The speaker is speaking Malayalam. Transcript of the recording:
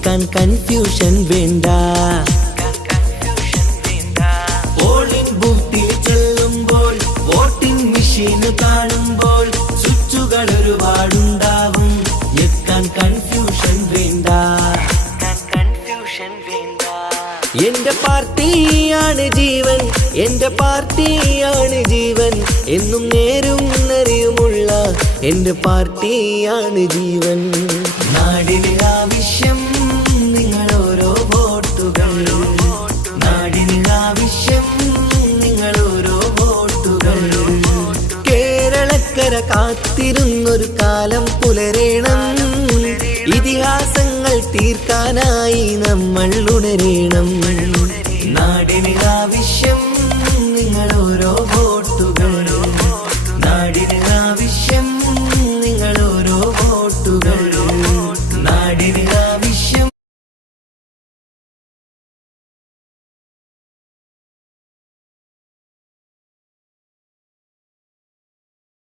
ഞെക്കാൻ കൺഫ്യൂഷൻ വേണ്ട. പോളിംഗ് ബൂത്തിൽ ചെല്ലുമ്പോൾ വോട്ടിംഗ് മെഷീൻ കാണുമ്പോൾ സ്വിച്ചുകൾ ഒരുപാടുണ്ടാവും. ഞെക്കാൻ കൺഫ്യൂഷൻ വേണ്ട. എന്റെ പാർട്ടിയാണ് ജീവൻ, എന്റെ പാർട്ടിയാണ് ജീവൻ. എന്നും നേരും നെറിയുമുള്ള എന്റെ പാർട്ടിയാണ് ജീവൻ. നാടിന് ആവശ്യം നിങ്ങളോരോ വോട്ടുകൾ, നാടിന് ആവശ്യം നിങ്ങളോരോ വോട്ടുകൾ. കേരളക്കര കാത്തിരുന്നൊരു കാലം പുലരേണം. ഇതിഹാസങ്ങൾ തീർക്കാനായി നമ്മൾ ഉണരേണം. നാടിന് ആവശ്യം നിങ്ങളോരോ വോട്ട്.